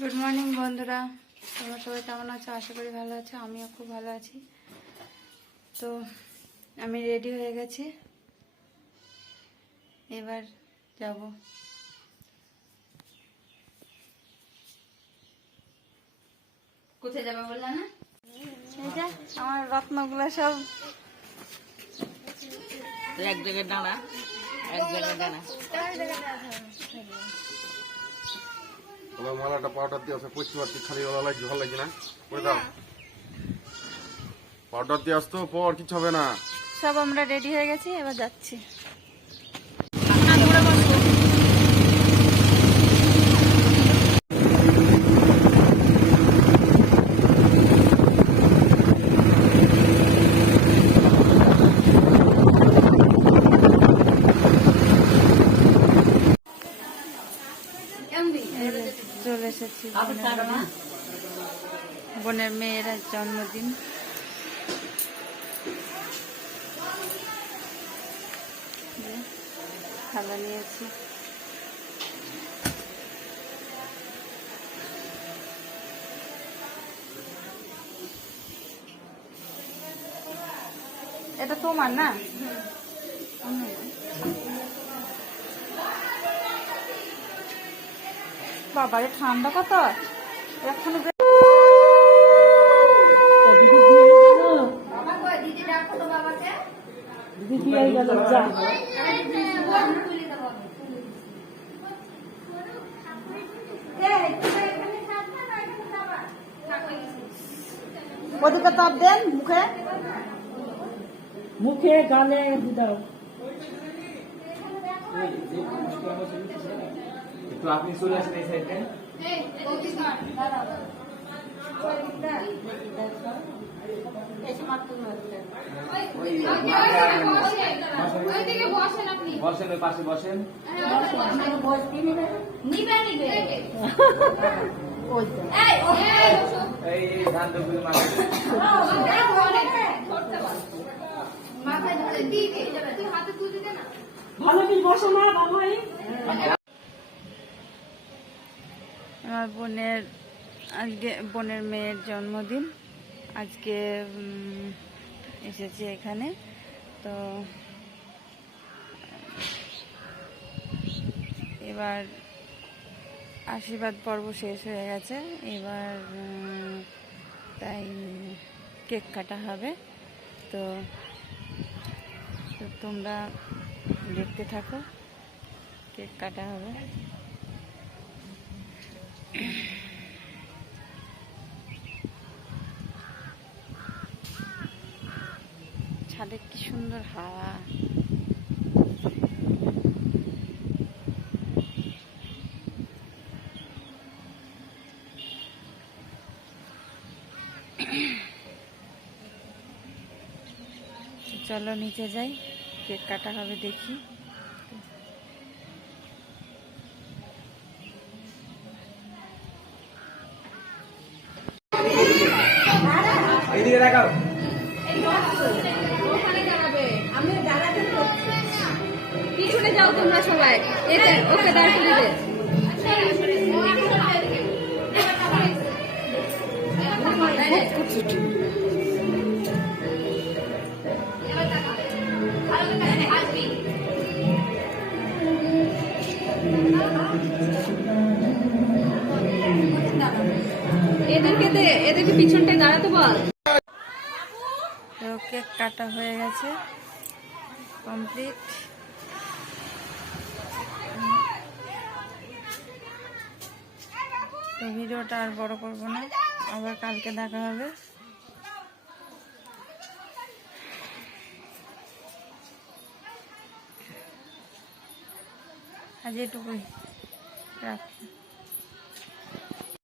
Good morning বন্ধুরা, তোমরা সবাই কেমন আছো? আশা করি ভালো আছো। আমিও খুব ভালো আছি। তো আমি রেডি হয়ে গেছি, এবার যাব। কোথায় যাবে বললা না? এই যে আমার রত্নগুলো সব এক জায়গায় দাঁড়া, এক জায়গায় দাঁড়া। তোমার মালাটা পাউডার দিয়ে আসো, পশ্চিম পাচ্ছি খালি ভালো লাগছে, ভালো লাগছে না? করে দাও, পাউডার দিয়ে আসতো, পর কিছু হবে না। সব আমরা রেডি হয়ে গেছি, এবার যাচ্ছি। চলে এসেছি বোনের মেয়ের জন্মদিন। খাওয়া নিয়েছি। এটা তোমার না? বাবারে ঠান্ডা কত এখন। ওদিকে তাপ দেন মুখে, মুখে গালে দাও। একটু আপনি চলে আসেন এই সাইডে। বসেন, ওই পাশে বসেন। এই ধান গুলো ভালো কি বসো না বাবাই। আমার বোনের আজকে বোনের মেয়ের জন্মদিন, আজকে এসেছি এখানে। তো এবার আশীর্বাদ পর্ব শেষ হয়ে গেছে, এবার তাই কেক কাটা হবে। তো তোমরা দেখতে থাকো, কেক কাটা হবে। ছাদে কি সুন্দর হাওয়া। চলো নিচে যাই, কেক কাটা হবে, দেখি। এইদিকে দেখাও। পিছনে যাও তোমরা সবাই। এতে ওকে দাঁড়িয়ে দিবে। এদেরকে পিছনটায় দাঁড়াতে বল। তো কেক কাটা হয়ে গেছে, কমপ্লিট। তো ভিডিওটা আর বড় করবো না, আবার কালকে দেখা হবে। আজ এটুকুই, রাখি।